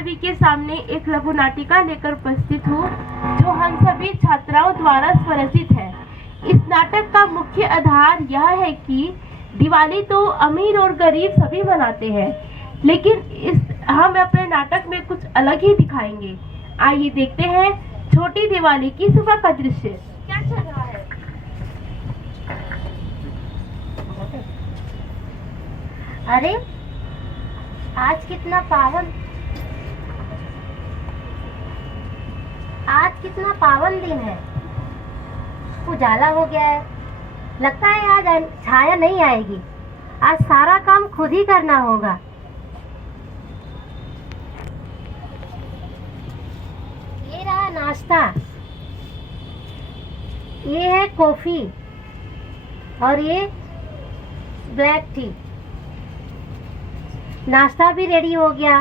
सभी के सामने एक लघु नाटिका लेकर उपस्थित हूँ जो हम सभी छात्राओं द्वारा स्वरचित है। इस नाटक का मुख्य आधार यह है कि दिवाली तो अमीर और गरीब सभी मनाते हैं, लेकिन हम अपने नाटक में कुछ अलग ही दिखाएंगे। आइए देखते हैं छोटी दिवाली की सुबह का दृश्य। क्या चल रहा है? अरे आज कितना पावन दिन है। उजाला हो गया है। लगता है आज छाया नहीं आएगी। आज सारा काम खुद ही करना होगा। ये रहा नाश्ता, ये है कॉफी और ये ब्लैक टी। नाश्ता भी रेडी हो गया,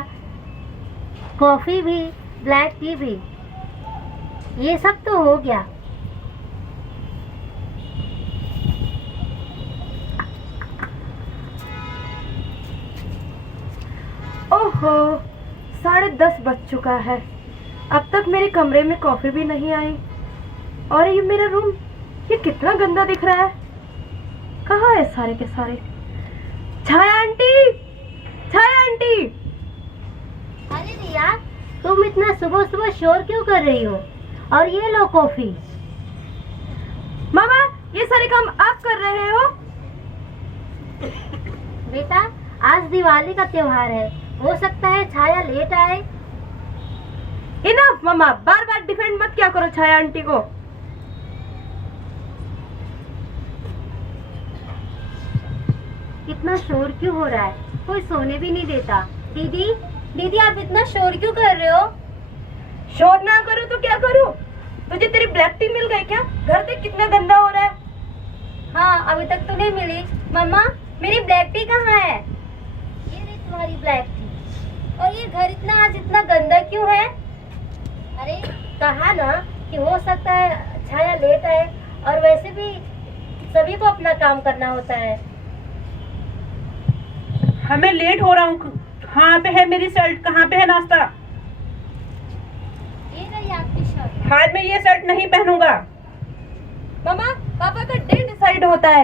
कॉफी भी, ब्लैक टी भी, ये सब तो हो गया। ओहो, 10:30 बज चुका है। अब तक मेरे कमरे में कॉफी भी नहीं आई। और ये मेरा रूम, ये कितना गंदा दिख रहा है। कहाँ है सारे के सारे? छाया आंटी, छाया आंटी! अरे रिया, तुम इतना सुबह सुबह शोर क्यों कर रही हो? और ये लो कॉफी। मामा, ये सारे काम आप कर रहे हो? बेटा, आज दिवाली का त्योहार है, हो सकता है छाया लेट आए। इनफ मामा, बार बार डिफेंड मत क्या करो छाया आंटी को। इतना शोर क्यों हो रहा है? कोई सोने भी नहीं देता। दीदी, दीदी आप इतना शोर क्यों कर रहे हो? शोर ना करूं तो क्या करूं? तुझे तेरी ब्लैक टी मिल गई क्या? घर देख कितना गंदा हो रहा है। हाँ, अभी तक तो नहीं मिली। मम्मा, मेरी ब्लैक टी कहाँ है? ये रही तुम्हारी ब्लैक टी। और ये घर आज इतना गंदा क्यों है? अरे कहा ना कि हो सकता है छाया लेट आए, और वैसे भी सभी को अपना काम करना होता है। हमें लेट हो रहा हूँ। कहाँ पे है मेरी शर्ट? कहाँ पे है नाश्ता? ये रही आपकी शर्ट। आज मैं ये शर्ट नहीं पहनूंगा। मामा, पापा का डे डिसाइड होता है।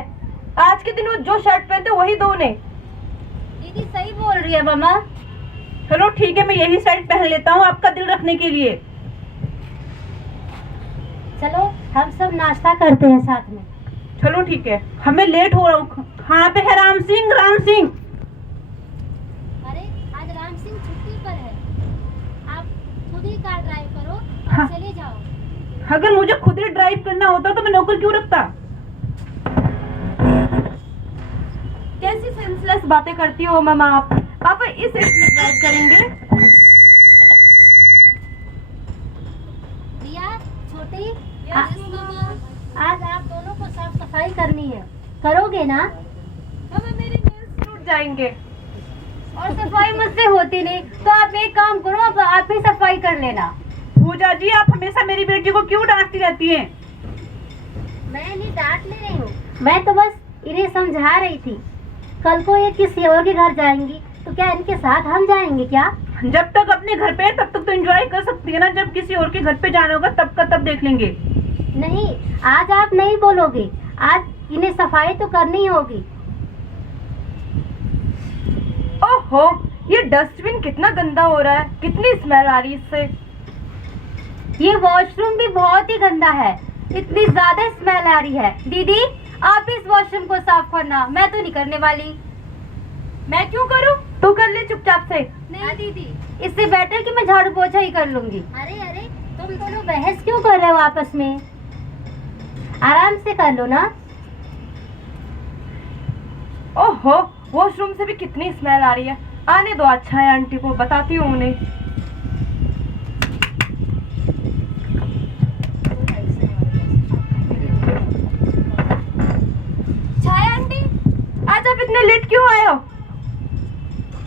आज के दिन वो जो शर्ट पहनते वही दो उन्हें। दीदी सही बोल रही है मामा। चलो ठीक है, मैं यही शर्ट पहन लेता हूँ आपका दिल रखने के लिए। चलो हम सब नाश्ता करते हैं साथ में। चलो ठीक है, हमें लेट हो रहा हूँ। कहाँ पे है राम सिंह? राम सिंह! अरे आज राम सिंह छुट्टी पर है। आप खुद ही कार ड्राइव करो और हाँ। चले जाओ। अगर मुझे खुद ही ड्राइव करना होता तो मैं नौकर क्यों रखता? कैसी सेंसलेस बातें करती हो मामा आप? पापा इस रेट में ड्राइव करेंगे। रिया, छोटी, आज आप दोनों को साफ सफाई करनी है। करोगे ना? मामा, मेरे नेल्स टूट जाएंगे। और सफाई मुझसे होती नहीं तो आप एक काम करो, आप ही सफाई कर लेना। पूजा जी, आप हमेशा मेरी बेटी को क्यों डांटती रहती हैं? मैं नहीं डांट ले रही हूँ, मैं तो बस इन्हें समझा रही थी। कल को ये किसी और के घर जाएंगी तो क्या इनके साथ हम जाएंगे क्या? जब तक अपने घर पे है तब तक तो एंजॉय कर सकती है ना। जब किसी और के घर पे जाना होगा तब का तब देख लेंगे। नहीं, आज आप नहीं बोलोगे। आज इन्हें सफाई तो करनी होगी। ओहो, ये डस्टबिन कितना गंदा हो रहा है। कितनी स्मेल आ रही है इससे। ये वॉशरूम भी बहुत ही गंदा है। इतनी ज्यादा स्मेल आ रही है। दीदी, आप इस वॉशरूम को साफ करना, मैं तो नहीं करने वाली। मैं क्यों करूं? तू कर ले चुपचाप से। नहीं दीदी, इससे बेटर कि मैं झाड़ू पोछा ही कर लूंगी। अरे अरे, तुम दोनों बहस क्यों कर रहे हो आपस में? आराम से कर लो ना। ओहो, वॉशरूम से भी कितनी स्मेल आ रही है। आने दो, अच्छा है आंटी को बताती हूँ उन्हें। छाया आंटी, आज आप इतने लेट क्यों आए हो?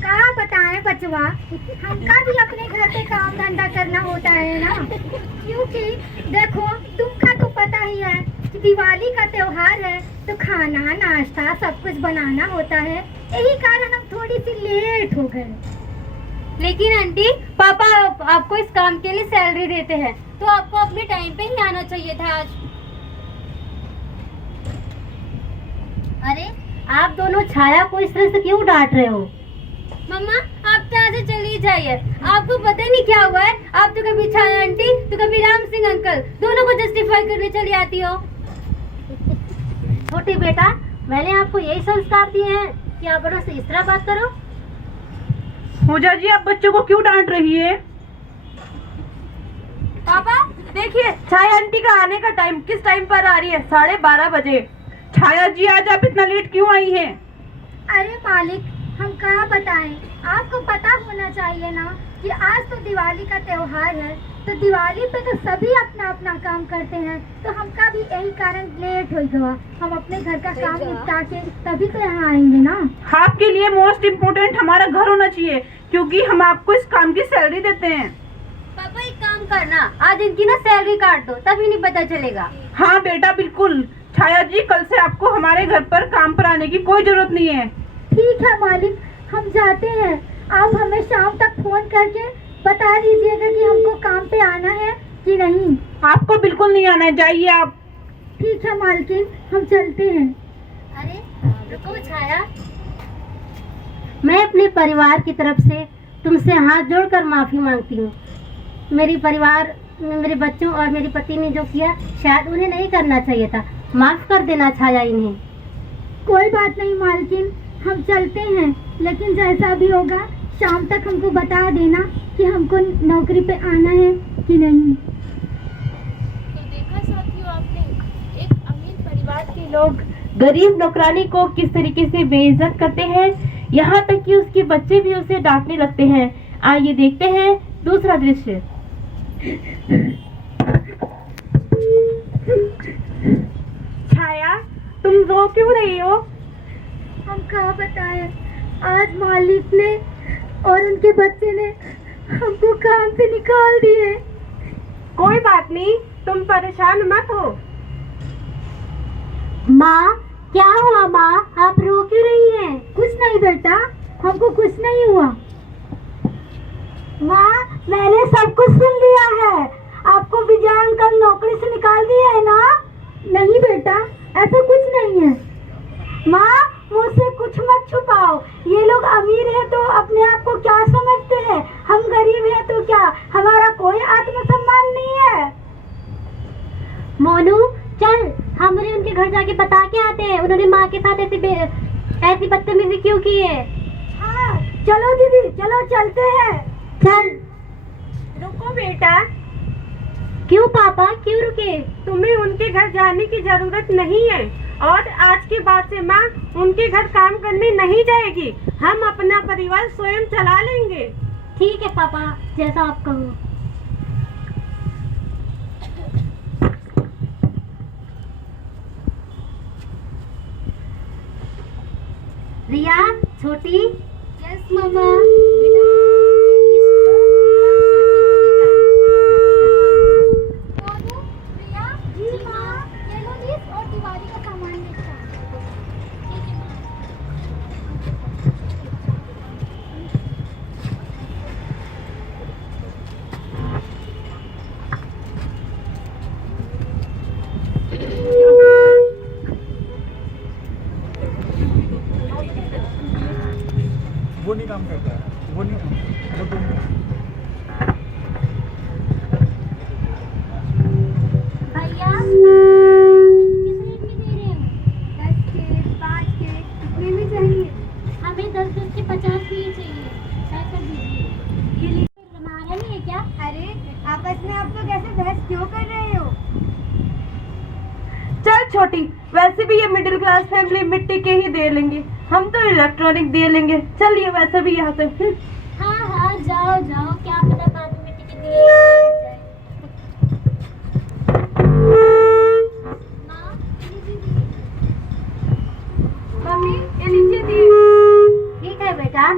कहाँ बताएं बचवा, हमका भी अपने घर पे काम धंधा करना होता है ना। क्योंकि देखो, तुमका तो पता ही है कि दिवाली का त्योहार है तो खाना नाश्ता सब कुछ बनाना होता है। यही कारण हम थोड़ी सी लेट हो गए। लेकिन आंटी पापा आपको इस काम के लिए सैलरी देते हैं, तो आपको अपने टाइम पे ही आना चाहिए था आज। अरे आप दोनों छाया को इस तरह से क्यों डांट रहे हो? मम्मा आप तो आज चली जाइए, आपको पता नहीं क्या हुआ है। आप तो कभी छाया आंटी तो कभी राम सिंह अंकल, दोनों को जस्टिफाई करने चली आती हो। छोटी बेटा, मैंने आपको यही संस्कार दिए हैं कि आप बड़ों से इस तरह बात करो। पूजा जी आप बच्चों को क्यों डांट रही है? पापा देखिए छाया आंटी का आने का टाइम किस टाइम पर आ रही है, 12:30 बजे। छाया जी आज आप इतना लेट क्यों आई हैं? अरे मालिक, हम कहाँ बताएं, आपको पता होना चाहिए ना कि आज तो दिवाली का त्योहार है, तो दिवाली पे तो सभी अपना अपना काम करते हैं, तो हमका भी यही कारण लेट हो गया। हम अपने घर का काम निपटा के तभी तो यहाँ आएंगे ना। आपके लिए मोस्ट इम्पोर्टेंट हमारा घर होना चाहिए, क्योंकि हम आपको इस काम की सैलरी देते हैं। पापा एक काम करना, आज इनकी ना सैलरी काट दो, तभी नहीं पता चलेगा। हाँ बेटा बिल्कुल। छाया जी कल से आपको हमारे घर पर काम पर आने की कोई जरूरत नहीं है। ठीक है मालिक, हम जाते हैं। आप हमें शाम तक फोन करके बता दीजिएगा कि हमको काम पे आना है कि नहीं। आपको बिल्कुल नहीं आना है, जाइए आप। ठीक है मालकिन, हम चलते हैं। अरे रुको छाया, मैं अपने परिवार की तरफ से तुमसे हाथ जोड़कर माफी मांगती हूँ। मेरे परिवार, मेरे बच्चों और मेरे पति ने जो किया शायद उन्हें नहीं करना चाहिए था। माफ कर देना छाया इन्हें। कोई बात नहीं मालकिन, हम चलते हैं, लेकिन जैसा भी होगा शाम तक हमको बता देना कि हमको नौकरी पे आना है कि नहीं। तो देखा साथियों आपने, एक अमीर परिवार के लोग गरीब नौकरानी को किस तरीके से बेइज्जत करते हैं, यहाँ तक कि उसके बच्चे भी उसे डांटने लगते हैं। आइए देखते हैं दूसरा दृश्य। छाया तुम रो क्यों रही हो? हम कहाँ बताएं, आज मालिक ने और उनके बच्चे ने हमको काम से निकाल दिए। कोई बात नहीं, तुम परेशान मत हो। माँ क्या हुआ? माँ आप रो क्यों रही हैं? कुछ नहीं बेटा, हमको कुछ नहीं हुआ। माँ मैंने सब कुछ सुन लिया है, आपको विजय अंकल नौकरी से निकाल दिया है ना? नहीं बेटा, ऐसा कुछ नहीं है। माँ मुझसे कुछ मत छुपाओ, ये लोग अमीर है तो अपने आप को क्या समझते हैं, हम गरीब हैं तो क्या हमारा कोई आत्मसम्मान नहीं है? मोनू चल, हमने उनके घर जाके बता के आते हैं उन्होंने माँ के साथ ऐसी बदतमीजी क्यों की है। हाँ चलो दीदी, चलो चलते हैं। चल। रुको बेटा। क्यों पापा, क्यों रुके? तुम्हें उनके घर जाने की जरूरत नहीं है, और आज के बाद से माँ उनके घर काम करने नहीं जाएगी। हम अपना परिवार स्वयं चला लेंगे। ठीक है पापा, जैसा आप कहो। रिया, छोटी। यस मामा। वो नहीं काम करता है, वो नहीं वो तुम भैया किस रेट में दे रहे हो? 10 के, 5 के, कितने में चाहिए? हमें 10 के 50 के ही चाहिए, पैसा दीजिए। ये हमारा नहीं है क्या? अरे आपस में आप लोग ऐसे बहस क्यों कर रहे हो? चल छोटी, वैसे भी ये मिडिल क्लास फैमिली मिट्टी के ही दे लेंगे, हम तो इलेक्ट्रॉनिक दे लेंगे। चलिए वैसे भी यहाँ से। हाँ हाँ जाओ जाओ, क्या पता बाद में मिट्टी की दिए। मम्मी ये लीजिए दिए। ठीक है बेटा,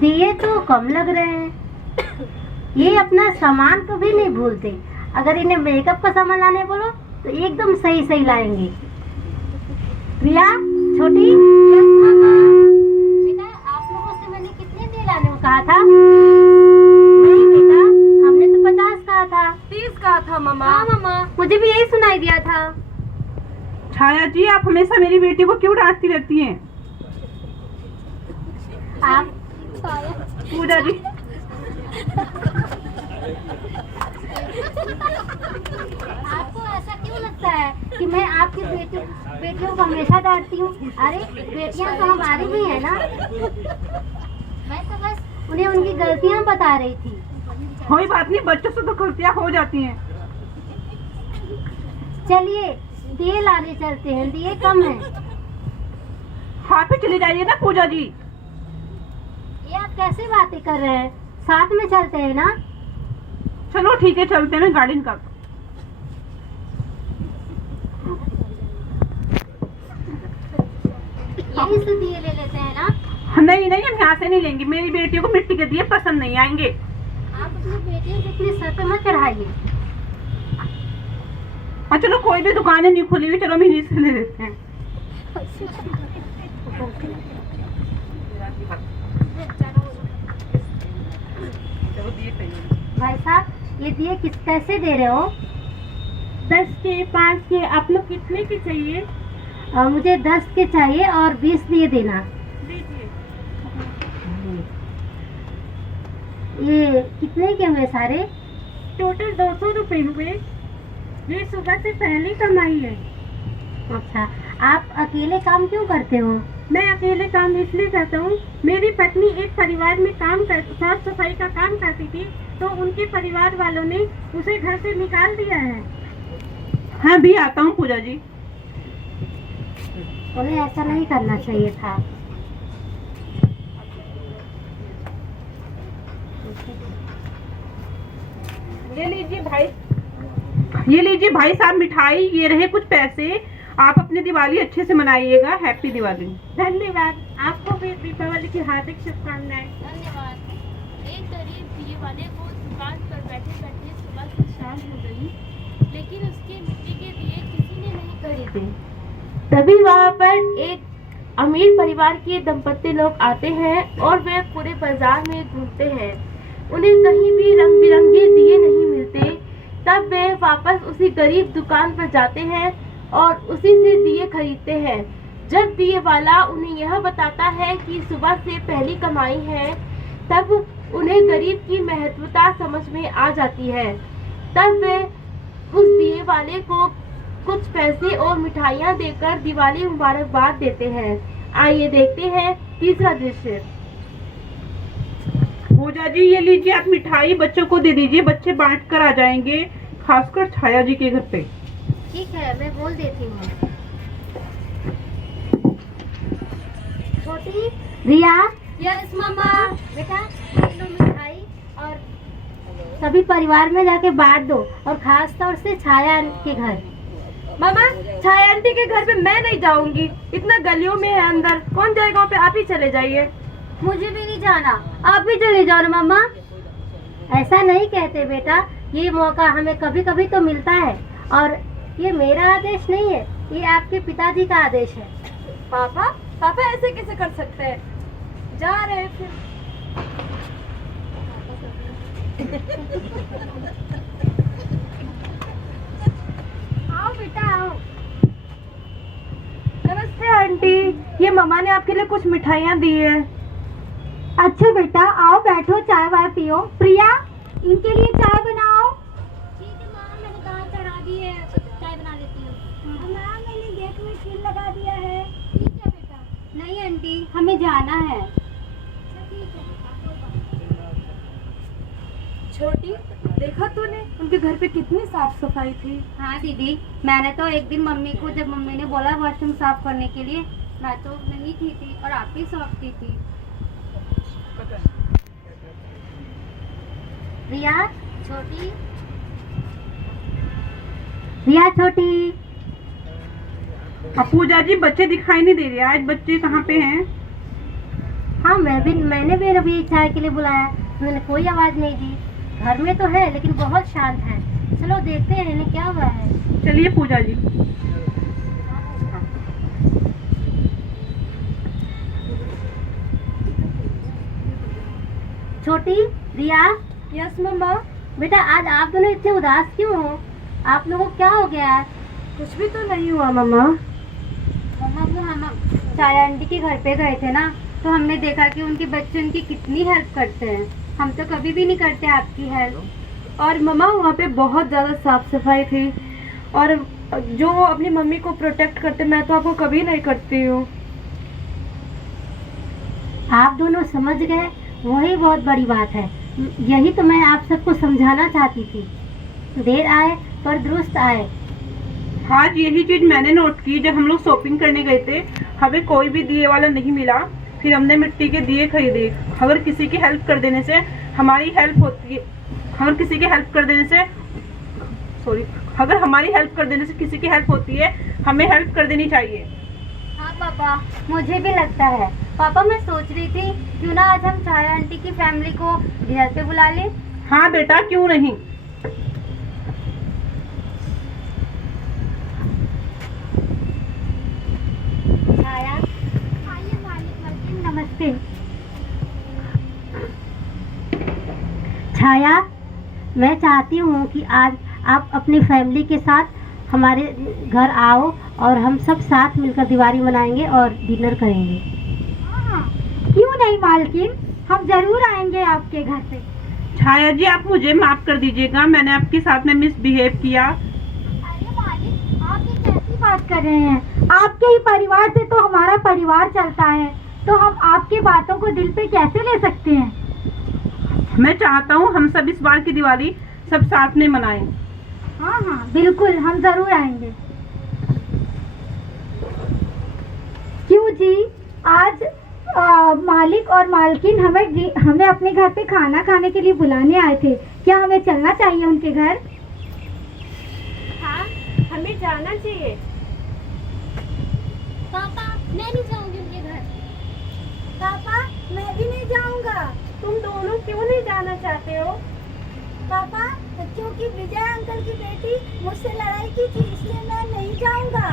दिए तो कम लग रहे हैं। ये अपना सामान तो भी नहीं भूलते, अगर इन्हें मेकअप का सामान लाने बोलो तो एकदम सही सही लाएंगे। रिया, छोटी। था मम्मा। हाँ मम्मा, मुझे भी यही सुनाई दिया था। छाया जी, आप हमेशा मेरी बेटी को क्यों डांटती रहती हैं? आप पूजा जी, आपको ऐसा क्यों लगता है कि मैं आपकी बेटियों को हमेशा डांटती हूँ? अरे बेटियाँ तो हमारी भी है ना। मैं तो बस उन्हें उनकी गलतियाँ बता रही थी। कोई बात नहीं, बच्चों से तो गलतियाँ हो जाती हैं। चलिए दिए लाने चलते हैं, दिए कम है। हाथ पे चली जाइए ना पूजा जी। ये आप कैसे बातें कर रहे हैं? साथ में चलते हैं ना। चलो ठीक है, चलते हैं ना, गाड़ी निकाल। यहीं से दिए ले लेते हैं ना। नहीं नहीं, हम यहाँ से नहीं लेंगे। मेरी बेटियों को मिट्टी के दिए पसंद नहीं आएंगे। आप अपनी बेटियों को इतनी सर पे मत चढ़ाइए। और चलो, कोई भी दुकानें नहीं खुली हुई, चलो हम यहीं से ले लेते हैं। भाई साहब, ये दिए किस कैसे दे रहे हो? 10 के, 5 के, आप लोग कितने के चाहिए? मुझे 10 के चाहिए और 20 दिए देना। दीजिए। ये कितने के हुए सारे? टोटल 200 रुपए हुए। ये सुबह से पहली कमाई है। अच्छा, आप अकेले काम क्यों करते हो? मैं अकेले काम इसलिए करता हूँ, मेरी पत्नी एक परिवार में साफ सफाई का काम करती थी, तो उनके परिवार वालों ने उसे घर से निकाल दिया है। हाँ भी आता हूँ पूजा जी। उन्हें ऐसा नहीं करना चाहिए था। ये लीजिए भाई, ये लीजिए भाई साहब मिठाई, ये रहे कुछ पैसे। आप अपनी दिवाली अच्छे से मनाइएगा। हैप्पी दिवाली। धन्यवाद, आपको भी दीपावली की हार्दिक शुभकामनाएं। धन्यवाद। एक गरीब दिए वाले को दुकान पर बैठे बैठे सुबह से शाम हो गई, लेकिन उसके मिट्टी के दिए किसी ने नहीं खरीदे। तभी वहाँ पर एक अमीर परिवार के दंपत्ति लोग आते हैं और वे पूरे बाजार में घूमते हैं। उन्हें कहीं भी रंग बिरंगे दिए नहीं मिलते। तब वे वापस उसी गरीब दुकान पर जाते हैं और उसी से दिए खरीदते हैं। जब दिए वाला उन्हें यह बताता है कि सुबह से पहली कमाई है, तब उन्हें गरीब की महत्वता समझ में आ जाती है। तब वे उस दिए वाले को कुछ पैसे और मिठाइयाँ देकर दिवाली मुबारकबाद देते हैं। आइए देखते हैं तीसरा दृश्य। पूजा जी, ये लीजिए आप मिठाई बच्चों को दे दीजिए, बच्चे बांट कर आ जाएंगे, खासकर छाया जी के घर पे। ठीक है, मैं बोल देती हूँ। छोटी रिया। यस मम्मा। बेटा ये लो मिठाई और सभी परिवार में जाके बांट दो, और खास तौर से छाया के घर। मामा, छाया आंटी के घर पे मैं नहीं जाऊंगी, इतना गलियों में है अंदर, कौन जाएगा वहाँ पे? आप ही चले जाइए। मुझे भी नहीं जाना, आप भी चले जाओ ना मम्मा। ऐसा नहीं कहते बेटा, ये मौका हमें कभी कभी तो मिलता है, और ये मेरा आदेश नहीं है, ये आपके पिताजी का आदेश है। पापा, पापा ऐसे कैसे कर सकते हैं? जा रहे हैं फिर। आओ बेटा आओ। नमस्ते आंटी, ये मम्मा ने आपके लिए कुछ मिठाइयाँ दी है। अच्छा बेटा, आओ बैठो, चाय वाय पियो। प्रिया, इनके लिए चाय बनाओ। ठीक है माँ, मैंने दाल चढ़ा दी है, चाय बना लेती हूँ। माँ, मैंने गेट में सील लगा दिया है। ठीक है बेटा। नहीं आंटी, हमें जाना है। ठीक है। छोटी, देखा तूने उनके घर पे कितनी साफ सफाई थी? हाँ दीदी, मैंने तो एक दिन मम्मी को, जब मम्मी ने बोला वॉशरूम साफ करने के लिए, मैं तो नहीं थी और आप ही साफ की थी। रिया छोटी, रिया छोटी। अब पूजा जी, बच्चे दिखाई नहीं दे रहे आज, बच्चे कहाँ पे हैं? हाँ मैंने भी अभी चाय के लिए बुलाया, उन्होंने कोई आवाज नहीं दी। घर में तो है लेकिन बहुत शांत है। चलो देखते हैं इन्हें क्या हुआ है। चलिए पूजा जी। छोटी, रिया। यस मम्मा। बेटा आज आप दोनों इतने उदास क्यों हो? आप लोगों को क्या हो गया है? कुछ भी तो नहीं हुआ मम्मा। मम्मा वो हम चाय आंटी के घर पे गए थे ना, तो हमने देखा कि उनके बच्चे उनकी कितनी हेल्प करते हैं। हम तो कभी भी नहीं करते आपकी हेल्प। और मम्मा वहाँ पे बहुत ज़्यादा साफ सफाई थी, और जो अपनी मम्मी को प्रोटेक्ट करते मैं तो आपको कभी नहीं करती हूँ। आप दोनों समझ गए, वही बहुत बड़ी बात है। यही तो मैं आप सबको समझाना चाहती थी। देर आए पर दुरुस्त आए। हाँ यही चीज मैंने नोट की। जब हम लोग शॉपिंग करने गए थे, हमें कोई भी दिए वाला नहीं मिला, फिर हमने मिट्टी के दिए खरीदे। अगर किसी की हेल्प कर देने से हमारी हेल्प होती है, अगर किसी की हेल्प कर देने से अगर हमारी हेल्प कर देने से किसी की हेल्प होती है, हमें हेल्प कर देनी चाहिए। हाँ पापा, मुझे भी लगता है। पापा मैं सोच रही थी क्यों ना आज हम छाया आंटी की फैमिली को डिनर पे बुला लें। हाँ बेटा क्यों नहीं। छाया, आइए मालिक, नमस्ते। छाया, मैं चाहती हूँ कि आज आप अपनी फैमिली के साथ हमारे घर आओ और हम सब साथ मिलकर दिवाली मनाएंगे और डिनर करेंगे। हाँ, क्यों नहीं मालकिन, हम जरूर आएंगे आपके घर पे। छाया जी आप मुझे माफ कर दीजिएगा, मैंने आपके साथ में मिसबिहेव किया। अरे मालिक, आप ये कैसी बात कर रहे हैं? आपके ही परिवार से तो हमारा परिवार चलता है, तो हम आपकी बातों को दिल पे कैसे ले सकते हैं? मैं चाहता हूँ हम सब इस बार की दिवाली सब साथ में मनाएं। हाँ हाँ बिल्कुल, हम जरूर आएंगे। क्यों जी, आज मालिक और मालकिन हमें अपने घर पे खाना खाने के लिए बुलाने आए थे। क्या हमें चलना चाहिए उनके घर? हाँ हमें जाना चाहिए। पापा मैं नहीं जाऊंगी उनके घर। पापा मैं भी नहीं जाऊंगा। तुम दोनों क्यों नहीं जाना चाहते हो? पापा क्योंकि विजय अंकल की बेटी मुझसे लड़ाई की थी, इसलिए मैं नहीं जाऊंगा।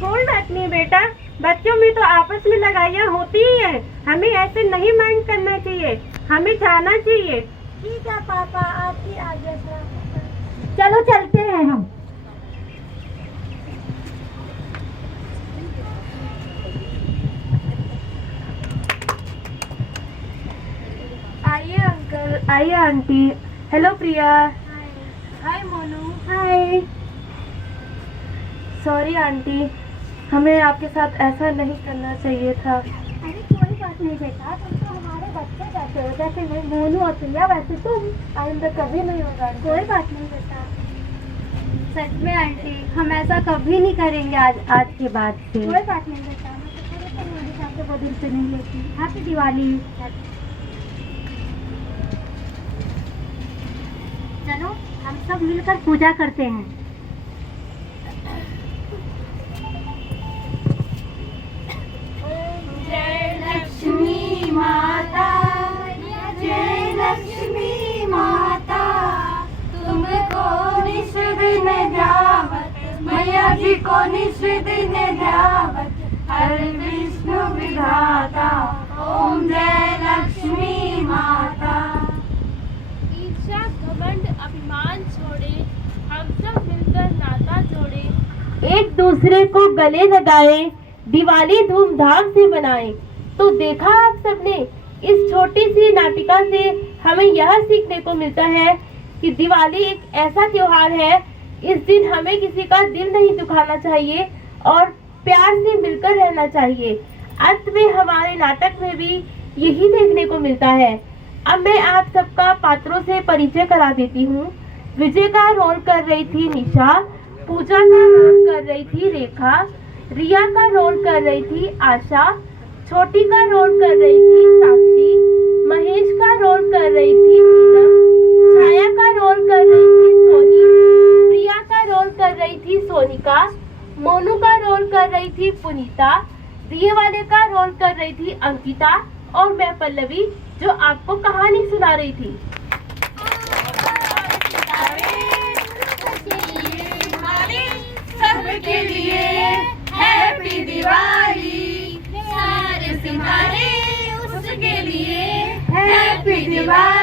कोई बात नहीं बेटा, बच्चों में तो आपस में लड़ाइयाँ होती ही है, हमें ऐसे नहीं माइंड करना चाहिए, हमें जाना चाहिए। ठीक है पापा, आपकी आज्ञा से। चलो चलते हैं हम। आइए अंकल, आइए आंटी। हेलो प्रिया। हाय मोनू। हाय। सॉरी आंटी, हमें आपके साथ ऐसा नहीं करना चाहिए था। अरे कोई बात नहीं बेटा, तुम तो हमारे बच्चे जैसे हो, जैसे मैं मोनू और प्रिया वैसे तुम। आइंदा कभी नहीं होगा। कोई बात नहीं बेटा। सच में आंटी, हम ऐसा कभी नहीं करेंगे आज के बाद से। कोई बात नहीं बेटा, मैं तो पूरे से मेरे साथ से वो दिल से नहीं लेती। हैप्पी दिवाली। चलो हम सब मिलकर पूजा करते हैं। जय लक्ष्मी माता, जय लक्ष्मी माता, तुमको निषिद्ध ध्यावत, मैया जी को निषिद्ध ध्यावत, हर विष्णु विधाता, ओम जय लक्ष्मी माता। ईर्ष्या घमंड अभिमान छोड़े, हम सब मिलकर नाता जोड़े, एक दूसरे को गले लगाए, दिवाली धूमधाम से मनाएं। तो देखा आप सबने, इस छोटी सी नाटिका से हमें यह सीखने को मिलता है कि दिवाली एक ऐसा त्योहार है, इस दिन हमें किसी का दिल नहीं दुखाना चाहिए और प्यार से मिलकर रहना चाहिए। अंत में हमारे नाटक में भी यही देखने को मिलता है। अब मैं आप सबका पात्रों से परिचय करा देती हूँ। विजय का रोल कर रही थी निशा, पूजा का रोल कर रही थी रेखा, रिया का रोल कर रही थी आशा, छोटी का रोल कर रही थी साक्षी, महेश का रोल कर रही थी नीलम, छाया का रोल कर रही थी सोनी, प्रिया का रोल कर रही थी सोनिका, मोनू का रोल कर रही थी पुनीता, दिए वाले का रोल कर रही थी अंकिता, और मैं पल्लवी जो आपको कहानी सुना रही थी। सबके लिए हैप्पी दिवाली, सारे सितारे उसके लिए हैप्पी दिवाली।